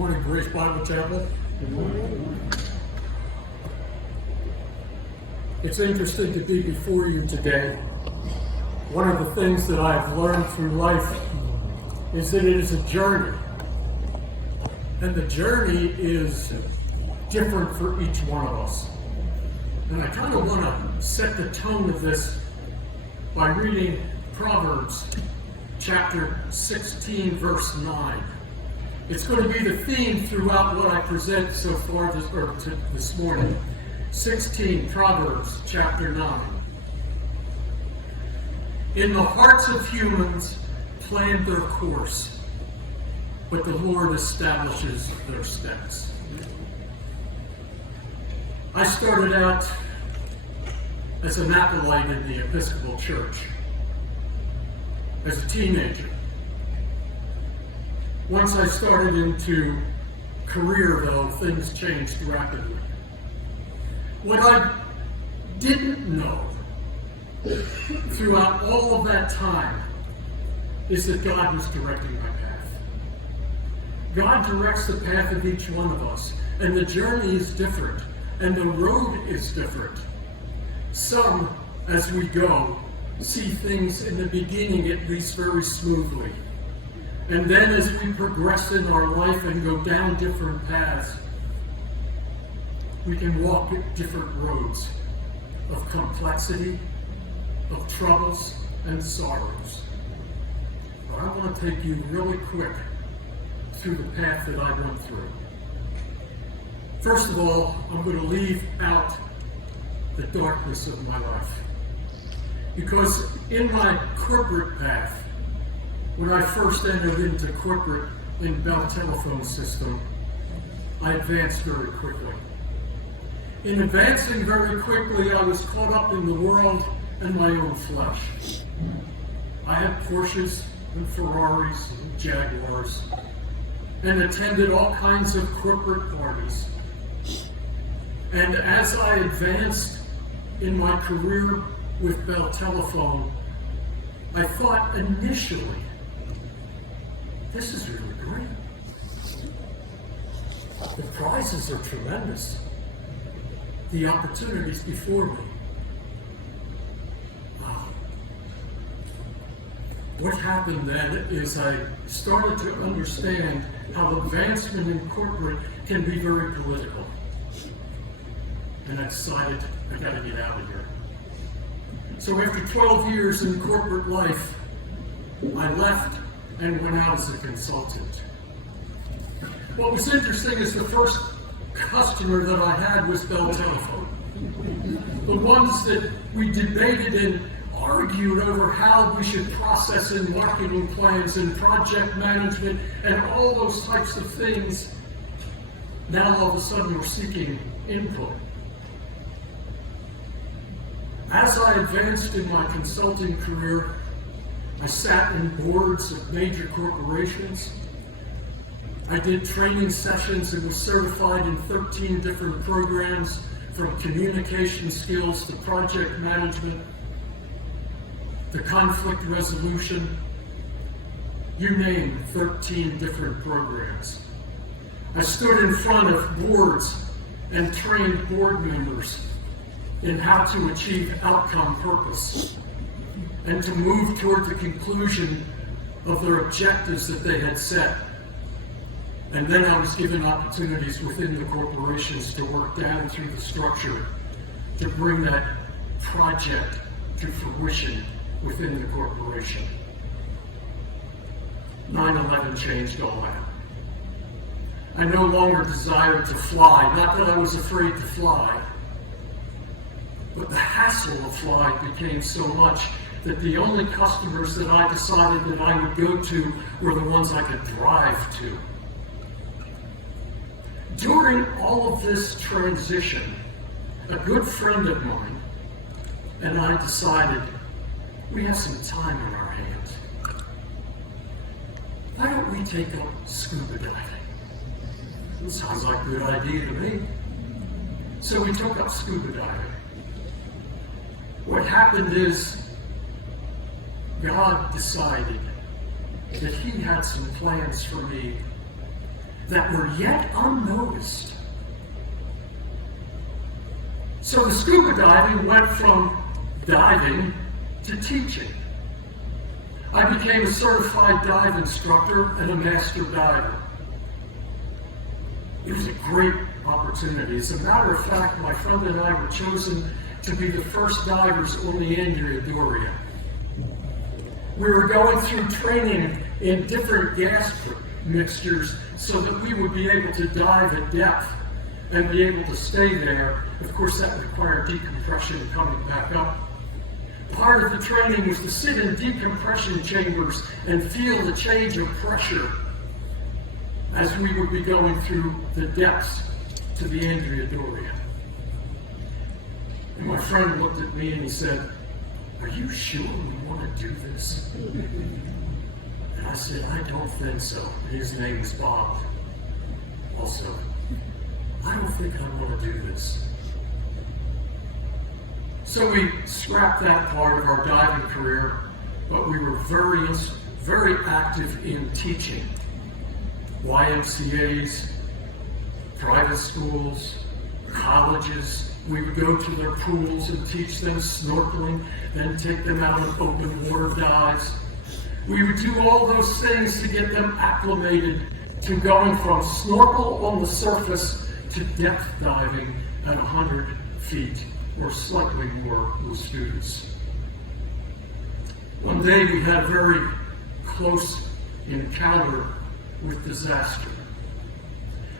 morning, Grace Bible Chapel. Good morning. It's interesting to be before you today. One of the things that I've learned through life is that it is a journey. And the journey is different for each one of us. And I kind of want to set the tone of this by reading Proverbs chapter 16, verse 9. It's going to be the theme throughout what I present so far this morning. 16, Proverbs chapter 9. In the hearts of humans plan their course, but the Lord establishes their steps. I started out as an acolyte in the Episcopal Church as a teenager. Once I started into career, though, things changed rapidly. What I didn't know throughout all of that time is that God was directing my path. God directs the path of each one of us, and the journey is different, and the road is different. Some, as we go, see things in the beginning at least very smoothly. And then as we progress in our life and go down different paths, we can walk at different roads of complexity, of troubles, and sorrows. But I want to take you really quick through the path that I went through. First of all, I'm going to leave out the darkness of my life. Because in my corporate path, when I first entered into corporate in Bell Telephone System, I advanced very quickly. In advancing very quickly, I was caught up in the world and my own flesh. I had Porsches and Ferraris and Jaguars and attended all kinds of corporate parties. And as I advanced in my career with Bell Telephone, I thought initially, this is really great. The prizes are tremendous. The opportunities before me. Wow. What happened then is I started to understand how advancement in corporate can be very political. And I decided I gotta get out of here. So after 12 years in corporate life, I left and went out as a consultant. What was interesting is the first customer that I had was Bell Telephone. The ones that we debated and argued over how we should process in marketing plans and project management and all those types of things, now all of a sudden we're seeking input. As I advanced in my consulting career, I sat in boards of major corporations. I did training sessions and was certified in 13 different programs, from communication skills to project management, to conflict resolution. You name 13 different programs. I stood in front of boards and trained board members in how to achieve outcome purpose and to move toward the conclusion of their objectives that they had set. And then I was given opportunities within the corporations to work down through the structure to bring that project to fruition within the corporation. 9/11 changed all that. I no longer desired to fly, not that I was afraid to fly, but the hassle of flying became so much that the only customers that I decided that I would go to were the ones I could drive to. During all of this transition, a good friend of mine and I decided we have some time on our hands. Why don't we take up scuba diving? It sounds like a good idea to me. So we took up scuba diving. What happened is God decided that He had some plans for me that were yet unnoticed. So the scuba diving went from diving to teaching. I became a certified dive instructor and a master diver. It was a great opportunity. As a matter of fact, my friend and I were chosen to be the first divers on the Andrea Doria. We were going through training in different gas mixtures so that we would be able to dive at depth and be able to stay there. Of course, that required decompression coming back up. Part of the training was to sit in decompression chambers and feel the change of pressure as we would be going through the depths to the Andrea Doria. And my friend looked at me and he said, "Are you sure we want to do this?" And I said, "I don't think so." And his name was Bob. Also, "I don't think I want to do this." So we scrapped that part of our diving career, but we were very active in teaching. YMCAs, private schools, colleges. We would go to their pools and teach them snorkeling, then take them out on open water dives. We would do all those things to get them acclimated to going from snorkel on the surface to depth diving at 100 feet or slightly more with students. One day we had a very close encounter with disaster.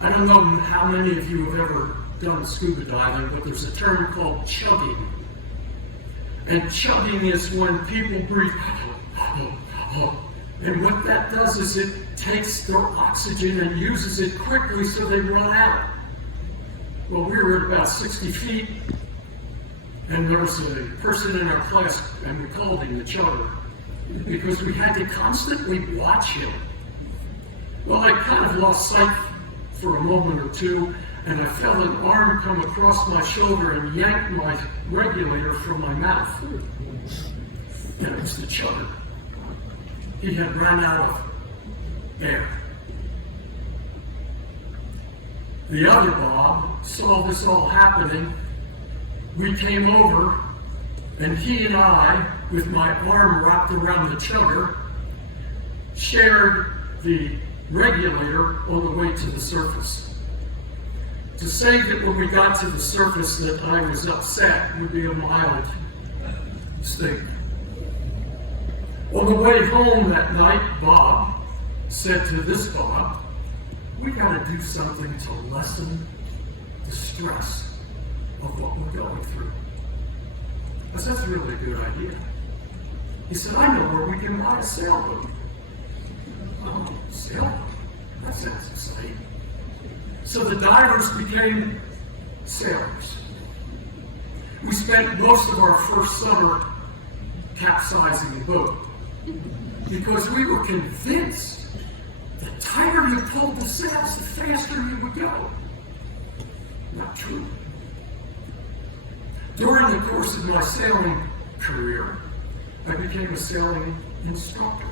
I don't know how many of you have ever done scuba diving, but there's a term called chugging. And chugging is when people breathe, and what that does is it takes their oxygen and uses it quickly so they run out. Well, we were at about 60 feet, and there was a person in our class, and we called him the chugger, because we had to constantly watch him. Well, I kind of lost sight for a moment or two, and I felt an arm come across my shoulder and yank my regulator from my mouth. And it was the chugger. He had run out of air. The other Bob saw this all happening. We came over, and he and I, with my arm wrapped around the chugger, shared the regulator on the way to the surface. To say that when we got to the surface that I was upset would be a mild statement. On the way home that night, Bob said to this Bob, "We got to do something to lessen the stress of what we're going through." I said, "That's really a good idea." He said, "I know where we can buy a sailboat." "Oh, sailboat? That sounds exciting." So the divers became sailors. We spent most of our first summer capsizing the boat because we were convinced the tighter you pulled the sails, the faster you would go. Not true. During the course of my sailing career, I became a sailing instructor.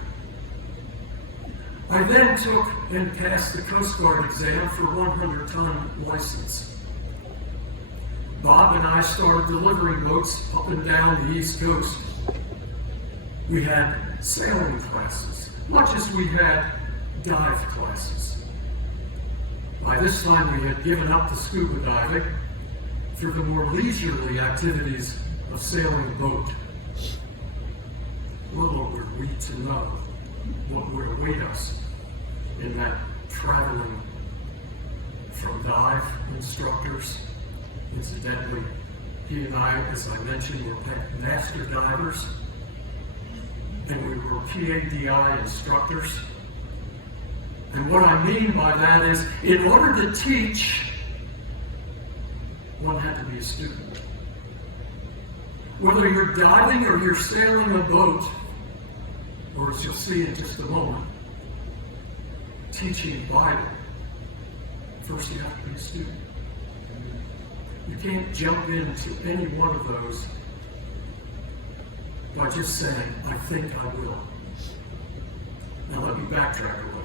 I then took and passed the Coast Guard exam for 100-ton license. Bob and I started delivering boats up and down the East Coast. We had sailing classes, much as we had dive classes. By this time, we had given up the scuba diving for the more leisurely activities of sailing a boat. Little were we to know what would await us in that traveling from dive instructors. Incidentally, he and I, as I mentioned, were master divers, and we were PADI instructors. And what I mean by that is, in order to teach, one had to be a student. Whether you're diving or you're sailing a boat, or as you'll see in just a moment, teaching Bible, first you have to be a student. You can't jump into any one of those by just saying, "I think I will." Now let me backtrack a little.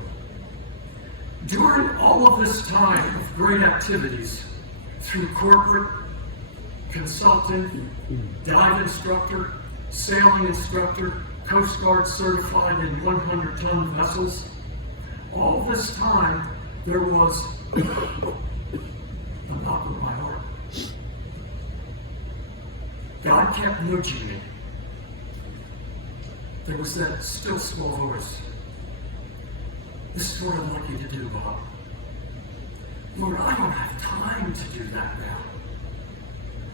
During all of this time of great activities, through corporate, consultant, dive instructor, sailing instructor, Coast Guard certified in 100-ton vessels, all this time there was a knock on my heart. God kept nudging me. There was that still small voice. This is what I'd like you to do, Bob. Lord, I don't have time to do that now.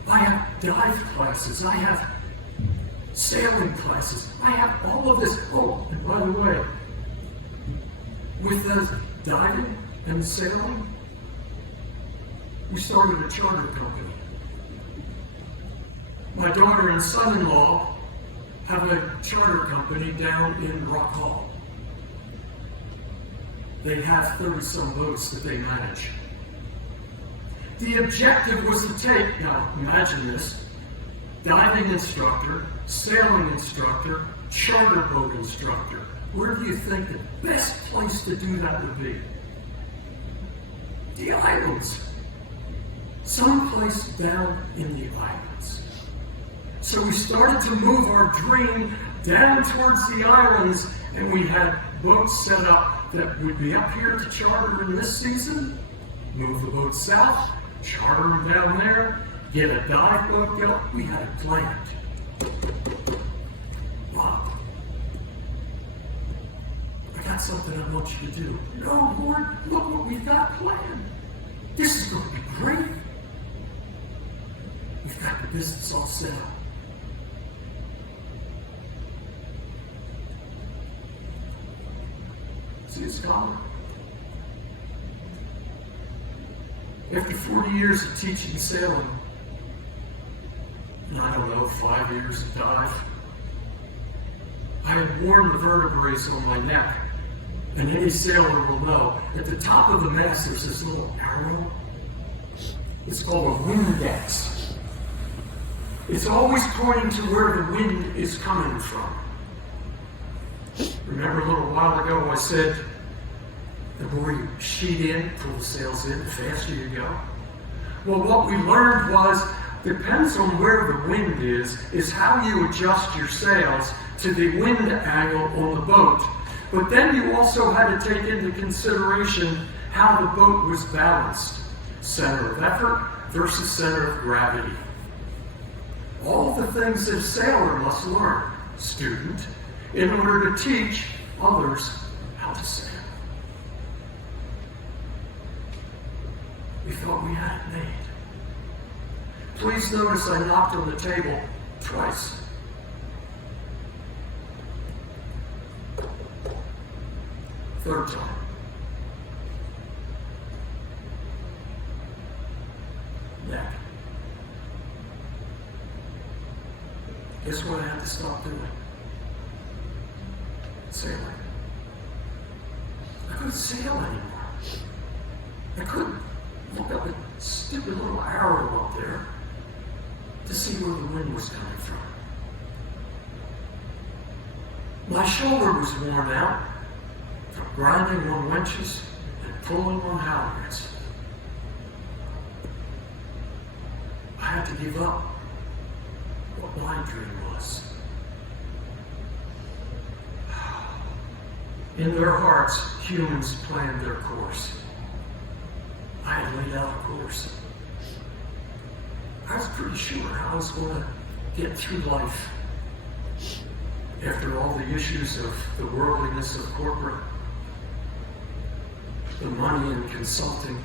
I have dive classes. I have sailing classes. I have all of this. Oh, and by the way, with the diving and sailing, we started a charter company. My daughter and son-in-law have a charter company down in Rock Hall. They have 30-some boats that they manage. The objective was to take, now imagine this, diving instructor, sailing instructor, charter boat instructor. Where do you think the best place to do that would be? The islands. Someplace down in the islands. So we started to move our dream down towards the islands, and we had boats set up that would be up here to charter in this season, move the boat south, charter them down there, get a dive boat going. We had it planned. Wow. I got something I want you to do. No, Lord, look what we've got planned. This is going to be great. We've got the business all set up. See, a scholar. After 40 years of teaching sailing, and I don't know, 5 years of dive, I had worn the vertebrae on my neck. And any sailor will know, at the top of the mast there's this little arrow. It's called a windex. It's always pointing to where the wind is coming from. Remember a little while ago I said, the more you sheet in, pull the sails in, the faster you go. Well, what we learned was, depends on where the wind is how you adjust your sails to the wind angle on the boat. But then you also had to take into consideration how the boat was balanced. Center of effort versus center of gravity. All the things that a sailor must learn, student, in order to teach others how to sail. We thought we had it made. Please notice I knocked on the table twice. Third time. Neck. Guess what I had to stop doing? Sailing. I couldn't sail anymore. I couldn't look up a stupid little arrow up there to see where the wind was coming from. My shoulder was worn out from grinding on winches and pulling on halyards. I had to give up what my dream was. In their hearts, humans planned their course. I had laid out a course. I was pretty sure how I was going to get through life after all the issues of the worldliness of corporate, the money and consulting,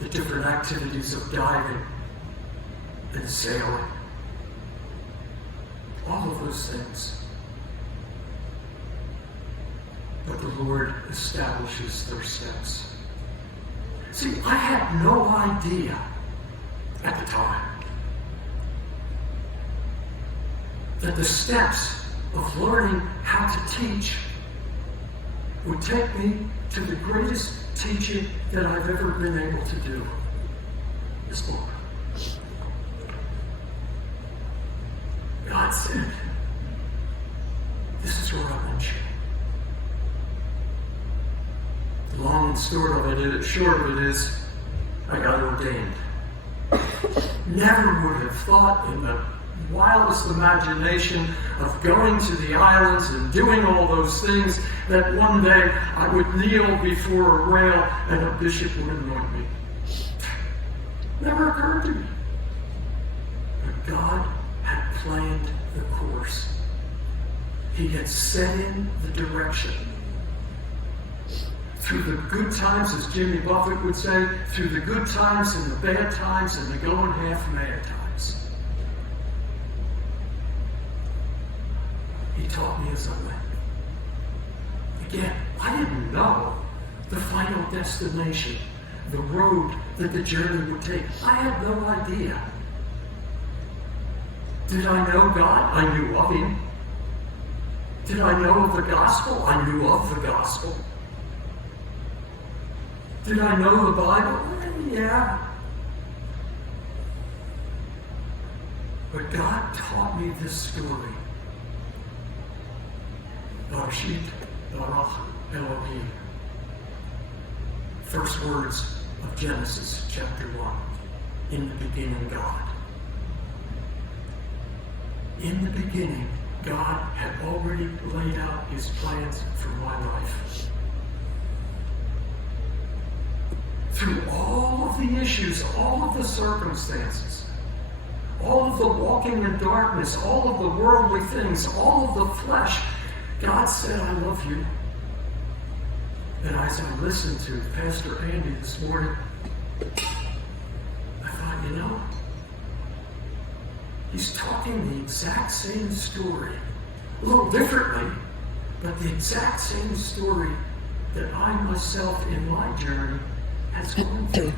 the different activities of diving and sailing, all of those things. But the Lord establishes their steps. See, I had no idea at the time that the steps of learning how to teach would take me to the greatest teaching that I've ever been able to do. This book. God said, this is where I want you. short of it is, I got ordained. Never would have thought in the wildest imagination of going to the islands and doing all those things that one day I would kneel before a rail and a bishop would anoint me. Never occurred to me. But God had planned the course. He had set in the direction. Through the good times, as Jimmy Buffett would say, through the good times and the bad times and the going half mad times. He taught me as I went. Again, I didn't know the final destination, the road that the journey would take. I had no idea. Did I know God? I knew of Him. Did I know of the gospel? I knew of the gospel. Did I know the Bible? Yeah. But God taught me this story. Bereshit bara Elohim. First words of Genesis chapter 1. In the beginning, God. In the beginning, God had already laid out His plans for my life. Through all of the issues, all of the circumstances, all of the walking in darkness, all of the worldly things, all of the flesh, God said, I love you. And as I listened to Pastor Andy this morning, I thought, he's talking the exact same story, a little differently, but the exact same story that I myself in my journey has gone through.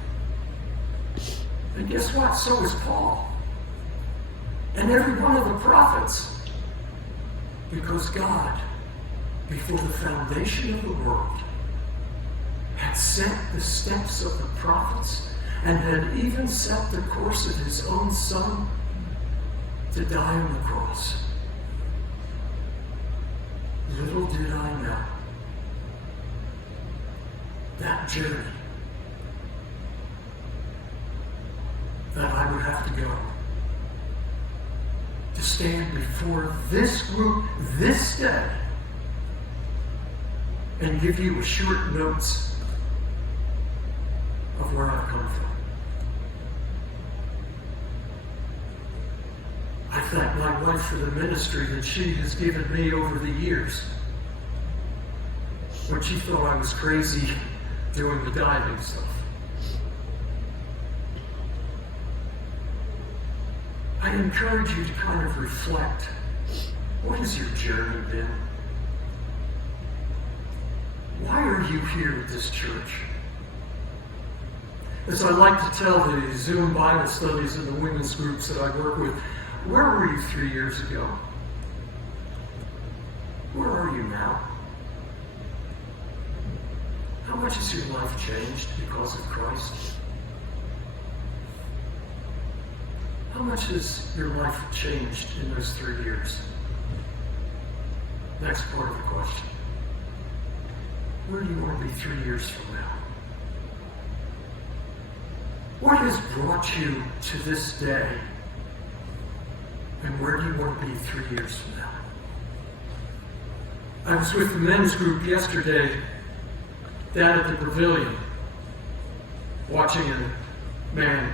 And guess what? So is Paul. And every one of the prophets. Because God, before the foundation of the world, had set the steps of the prophets and had even set the course of His own Son to die on the cross. Little did I know that journey that I would have to go to stand before this group this day and give you a short notes of where I've come from. I thank my wife for the ministry that she has given me over the years. When she thought I was crazy doing the diving stuff. I encourage you to kind of reflect. What has your journey been? Why are you here at this church? As I like to tell the Zoom Bible studies and the women's groups that I work with, where were you 3 years ago? Where are you now? How much has your life changed because of Christ? How much has your life changed in those 3 years? Next part of the question. Where do you want to be 3 years from now? What has brought you to this day? And where do you want to be 3 years from now? I was with the men's group yesterday down at the pavilion, watching a man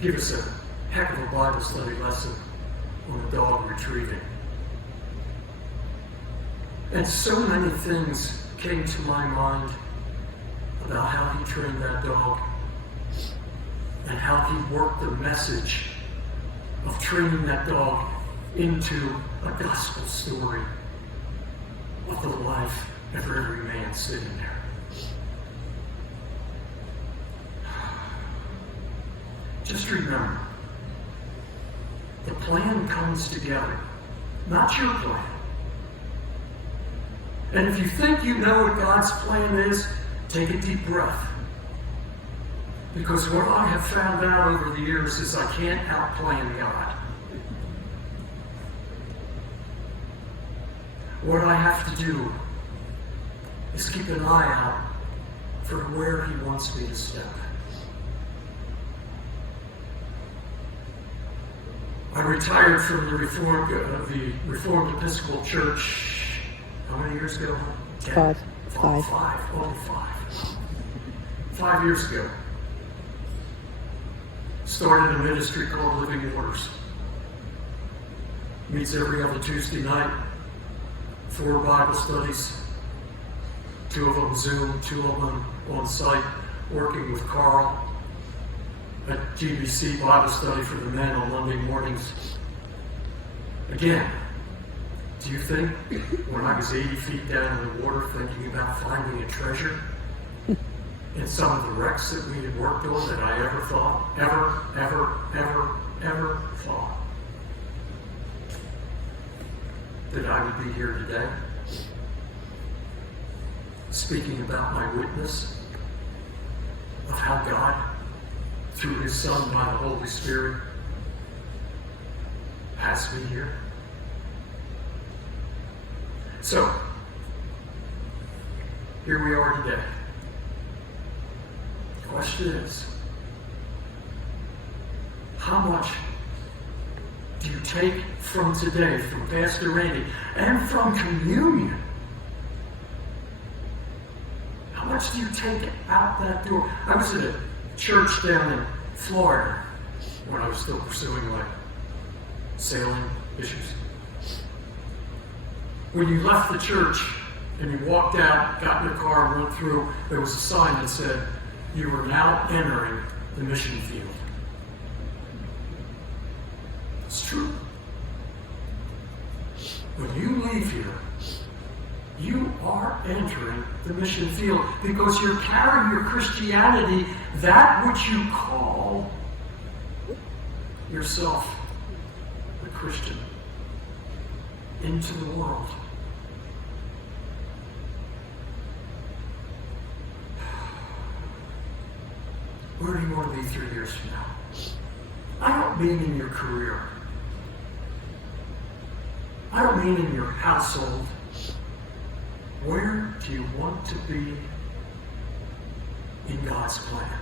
give us a heck of a Bible study lesson on the dog retrieving. And so many things came to my mind about how he trained that dog and how he worked the message of training that dog into a gospel story of the life of every man sitting there. Just remember, the plan comes together, not your plan. And if you think you know what God's plan is, take a deep breath. Because what I have found out over the years is I can't outplan God. What I have to do is keep an eye out for where he wants me to step. I retired from the Reformed Episcopal Church, how many years ago? 5. Only 5 years ago. Started a ministry called Living Waters. Meets every other Tuesday night. 4 Bible studies. 2 of them Zoom, 2 of them on site, working with Carl at GBC Bible study for the men on Monday mornings. Again, do you think when I was 80 feet down in the water thinking about finding a treasure in some of the wrecks that we had worked on that I ever thought, ever thought that I would be here today? Speaking about my witness of how God, through his Son by the Holy Spirit, has me here. So, here we are today. The question is, how much do you take from today, from Pastor Randy, and from communion? How much do you take out that door? I was at a church down in Florida when I was still pursuing my sailing issues. When you left the church and you walked out, got in your car and went through, there was a sign that said, "You are now entering the mission field." It's true. When you leave here, you are entering the mission field because you're carrying your Christianity, that which you call yourself a Christian, into the world. Where do you want to be 3 years from now? I don't mean in your career. I don't mean in your household. Where do you want to be in God's plan?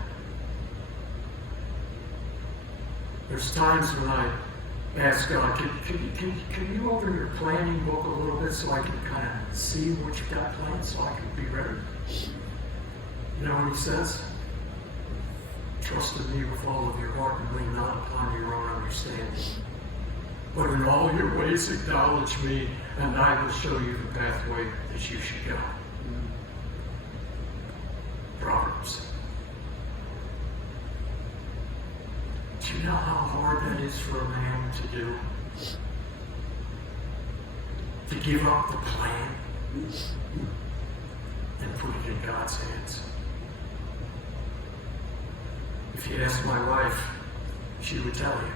There's times when I ask God, can you open your planning book a little bit so I can kind of see what you've got planned so I can be ready? You know what he says? Trust in me with all of your heart and lean not upon your own understanding. But in all your ways acknowledge me, and I will show you the pathway that you should go. Proverbs. Do you know how hard that is for a man to do? To give up the plan and put it in God's hands. If you ask my wife, she would tell you.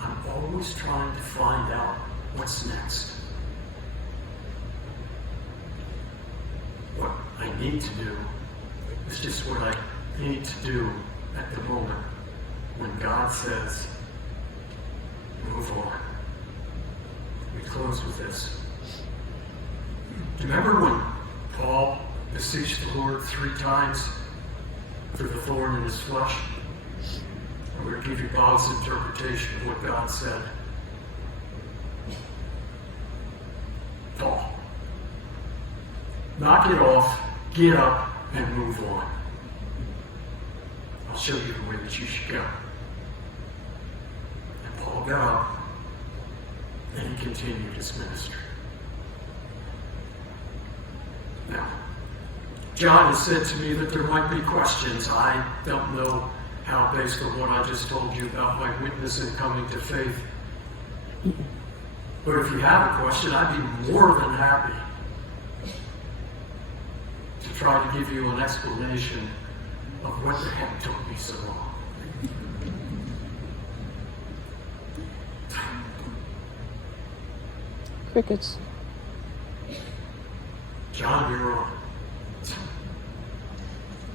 I'm always trying to find out what's next. What I need to do is just what I need to do at the moment when God says, move on. We close with this. Do you remember when Paul beseeched the Lord 3 times for the thorn in his flesh? I'm going to give you God's interpretation of what God said. Paul, knock it off, get up, and move on. I'll show you the way that you should go. And Paul got up, and he continued his ministry. Now, John has said to me that there might be questions. I don't know how, based on what I just told you about my witness and coming to faith. But if you have a question, I'd be more than happy to try to give you an explanation of what the heck took me so long. Crickets. John, you're on.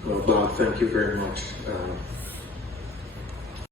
Well, Bob, thank you very much.